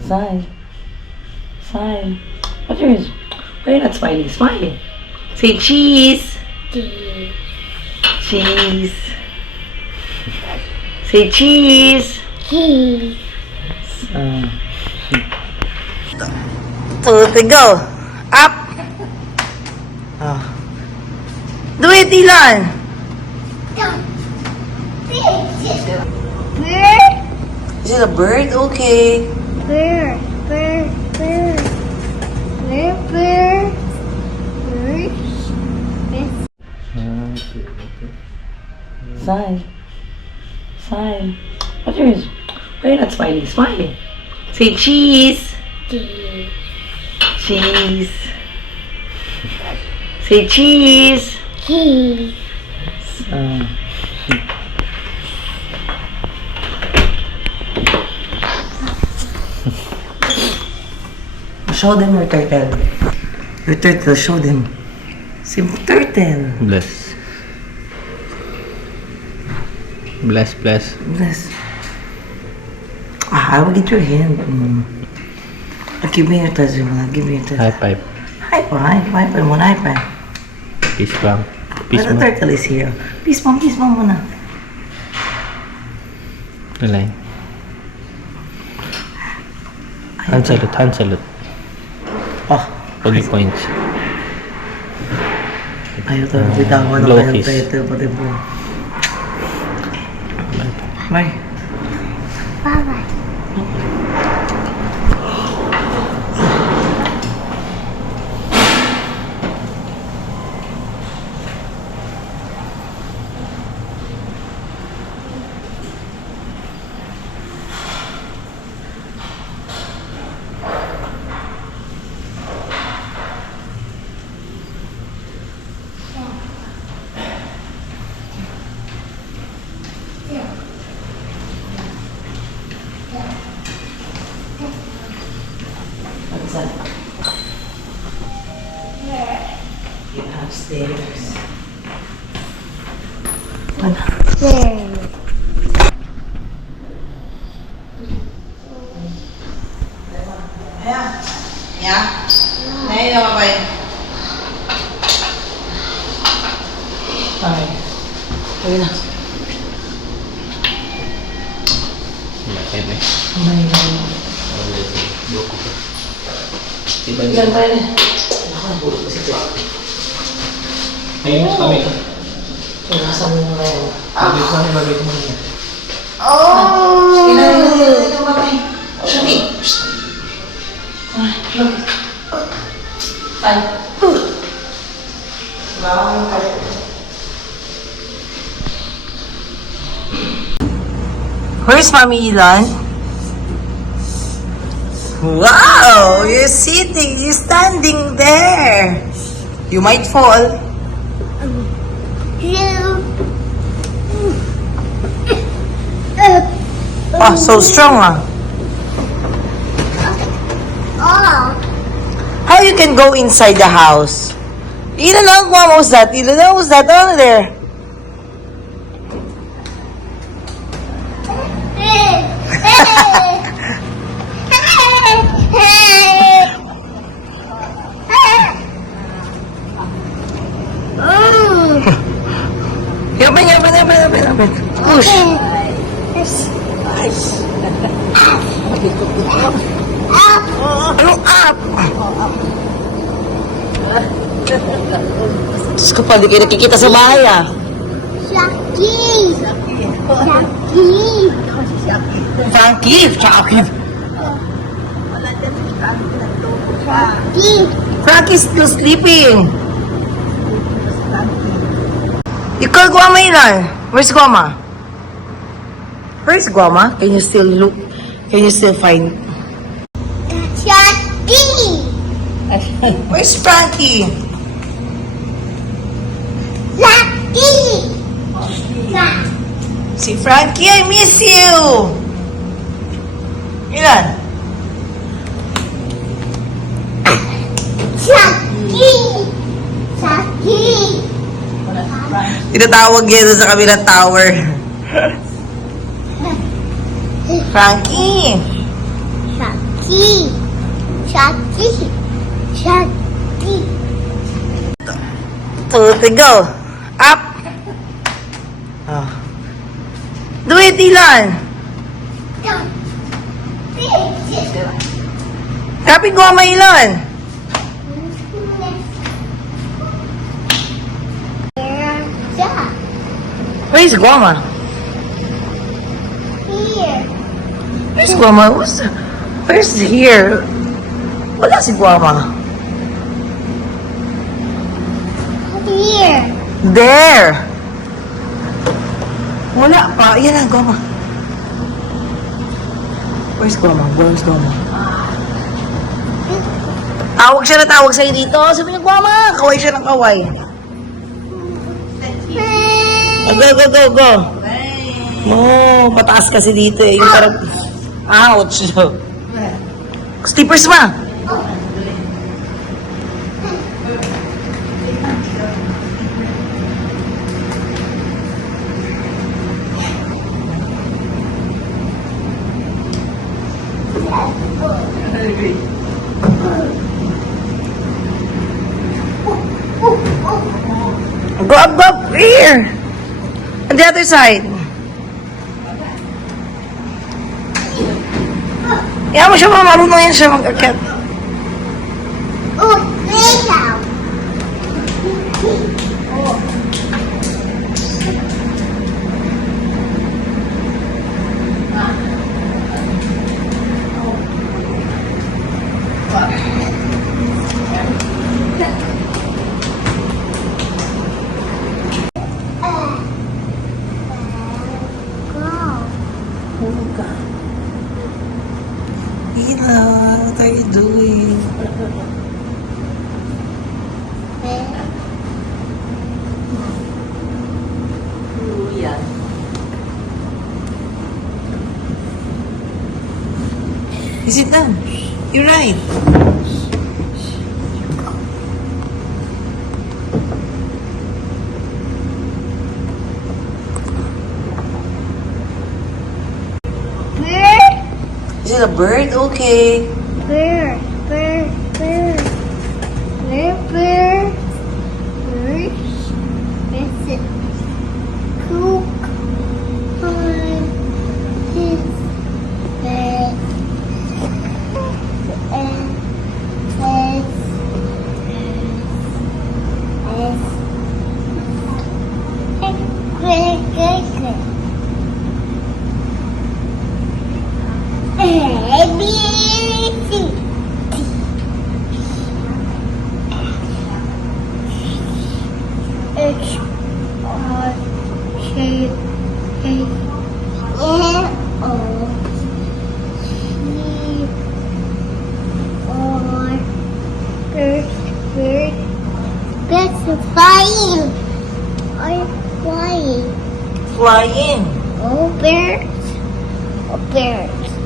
Smile. Smile. What's yours? Why are you not smiling? Smile. Say cheese. Cheese. Say cheese. So, go. Up. Oh. Do it, Ilan. Bird. Is it a bird? Okay. Bird. Bird. Bird. Bird. Bird. Bird. Smile. Smile. What's yours? Why are you not smiling? Smile. Say cheese. Cheese. Say cheese. Show them your turtle. Your turtle, show them. Simple turtle. Bless. Bless, bless. Bless. I will get your hand. Give me your turtle. Give me your turtle. High five. High five. High five muna. High five. Peace bang. Peace The mo. turtle is here. Peace bomb muna. Alay. Hand salute, hand salute. Oh. Pogi points. Ayaw to. Bitawan Blow ng kiss. turtle. Pati po. Bye. Bye-bye. What's that? You're upstairs. Ano? Bird. Yeah? Ngayon na babay. Okay. Ayun na. Ilan tayo na? Nakabulog pa si Tia. Ayun, kami. Nasa mo na yun. Babay ko muna. Oh. Ilan babay. Shami. Look. Ay. Bawang kayo. Where's Mommy Ilan? Wow! You're sitting, you're standing there. You might fall. Oh, so strong ah. Oh. How you can go inside the house? Ilan ang what was that? Ilan ang was that over there? Yaman. Push. Ano up? Diyos ko pa, di kayo nakikita sa bahay ah. Shaki. Frankie, Frankie. Frankie's still sleeping. You call Guama Ilan? Where's Guama? Where's Guama? Can you still look? Can you still find? Shaki. Where's Frankie? Shaki. Si Frankie, I miss you. Ilan? Shaki. Shaki. Tinatawag yan sa kabilang tower. Frankie. Shaki. Shaki. Shaki. 2, 3, go. Up. Oh. Do it, Ilan. Kapit goma, Ilan. Where's Guama? Here. Where's Guama? Where's here? Wala si Guama. Here. There. Wala pa. Yan ang Guama. Where's Guama? Where's Guama? Tawag siya na tawag sa'yo dito. Sabi niya, Guama. Kaway siya ng kaway. Oh, go, go, go, go. No, pataas kasi dito eh. Yung parang, ouch. Steepers ma. Go up, go up. Here. On the other side. Yan mo siya, marunong yan siya mag-akyat. Oh, lay down. Ina, what are you doing? Is it done? You're right. Bird. Is it a bird? Okay. Bird. Bird. Bird. Bird. Bird. Bird. It's a cook. On his bed. H R K A N O C R bird bird birds are flying. I'm flying. Flying. Oh birds. Oh birds.